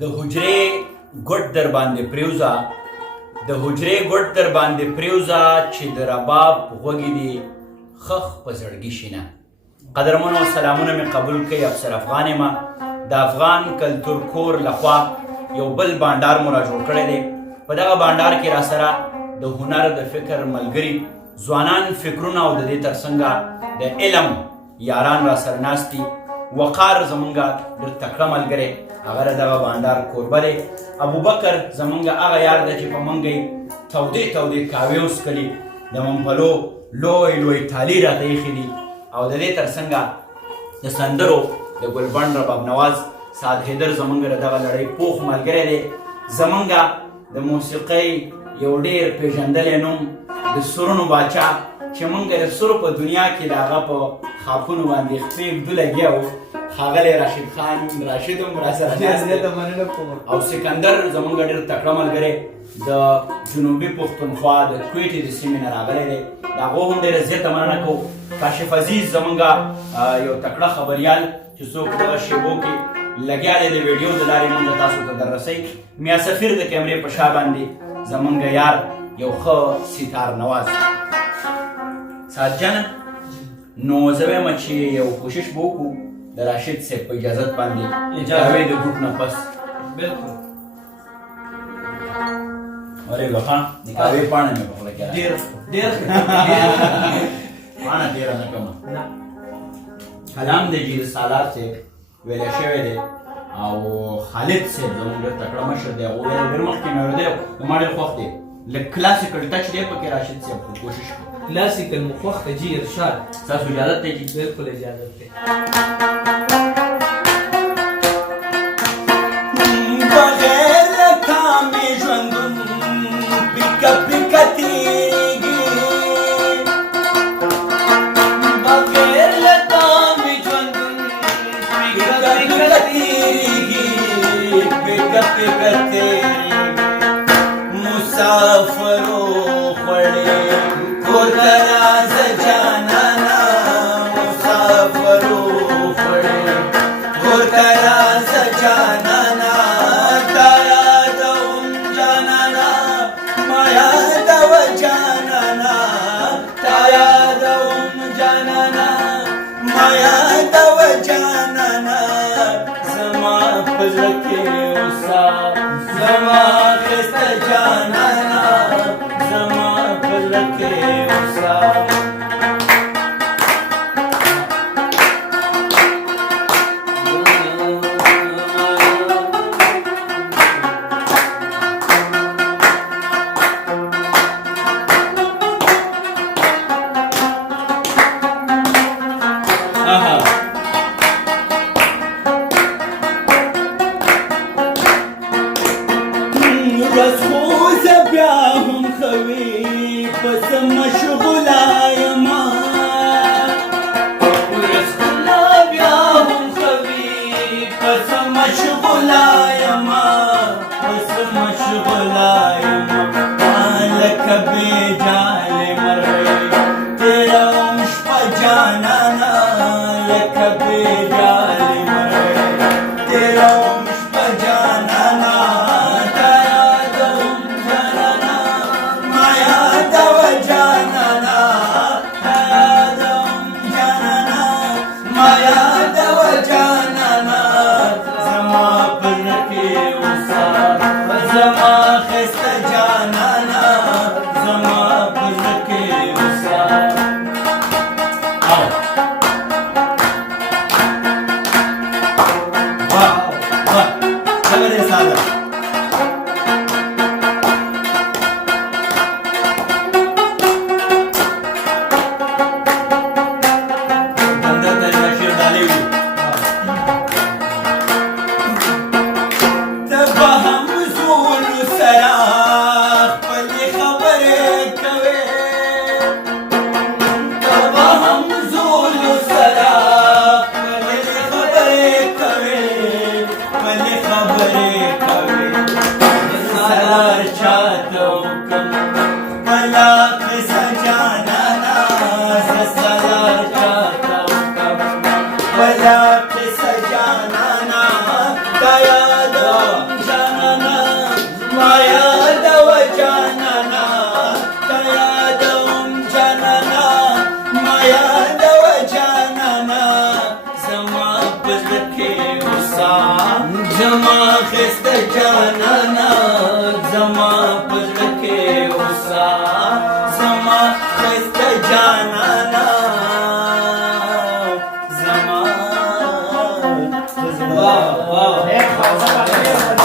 د حجرې ګوټ در باندې پریوزه د حجرې ګوټ در باندې پریوزه چې د رباب غوږې دي خخ په زړګي شینه. قدرمنو سلامونه مې قبول کړئ. افسر افغان یم. د افغان کلتور کور لخوا یو بل بانډار مو را جوړ کړی دی. په دغه بانډار کې را سره د هنر د فکر ملګري ځوانان فکرونه او د دې ترڅنګه د علم یاران را سره ناست دي. وقار زمونږ ډېر تکړه ملګری هغه د دغه بانډار کوربه دی. ابوبکر زمونږ هغه یار دی چې په موږ یې تودې تودې کاوې وڅښلي، د ممپلو لوی لوی تالي راته ایښي دي. او د دې ترڅنګه د سندرو د ګلبڼ رباب نواز سعد حیدر زمونږ د دغه لړۍ پوخ ملګری دی. زمونږ د موسیقۍ یو ډېر پېژندلی نوم د سرونو باچا چې موږ د سرو په دنیا کې د هغه په خاپونو باندې خپې ږدو لګیا وو. ښاغلی راشد خان راشد هم راسره او سکندر زمونږ ډېر تکړه ملګری د جنوبي پښتونخوا د کویټې د سیمې نه راغلی دی. د هغو هم ډېره زیاته مننه کوو. کاشف عزیز زمونږ یو تکړه خبریال چې څوک دغه شیبو کې لګیا دی د ویډیو د لارې موږ تاسو ته در رسوي. میا سفیر د کیمرې په شا باندې زمونږ یار یو ښه ستار نواز. سعد جانه نو زه وایم چې یو کوشش به وکړو د راشد صاحب په اجازت باندې کاوې د ګوټ نه پس. بلکل ورېږه ښه د کاوې پاڼه مې په خوله کې پاڼه ډېره نه کمه. کلام د جیر سالار صاحب ویلی شوی دی او خالد صاحب زموږ ډېر تکړه مشر دی. هغه ویلی ډېر مخکې مې اورېدی زما ډېر خوښ دی. لږ کلاسیکل ټچ دی پکې راشد صاحب خو کوشش کوي. کلاسیکل مو خوښ دی جي ارشاد. ستاسو اجازت دی؟ بلکل اجازت دی. بغیر له تا مې ژوندون پیکه پیکه تېرېږي. بغیر له تا مې ژوندون پیکه پیکه تېرېږي، پیکه پیکه تېرېږي. مسافرو خوړې کور ته راځه جانانه، مسافرو خوړې کور ته راځه جانانه. تا یادوم جانانه ما یادوه جانانه، تا یادوم جانانه ما یادوه جانانه. زما په زړه کې اوسه زما ښایسته جانانه، زما په زړه کې اوسه. ورځ خو زه بیا هم ښه وي په څه مشغوله یمه، ورځ خو بیا هم ښه وي په څه مشغوله یمه، په څه مشغوله یمه. لکه بېجالې مرغۍ تېروم شپه جانانه، لکه بېجالې مرغۍ تېروم شپه جانانه. زما ښایسته جانانه زما په زړه کې اوسه. واه واه څنګه دی ساده. بندر ته شعر ډالۍ وي. ته به هم زولو سره خپلې خبرې کوې، ته به هم زولو سره خپلې خبرې کوې، خپلې خبرې کوې. جانانا زما پزړه کې اوسه زما ښایسته جانانا زما پزړه واو واو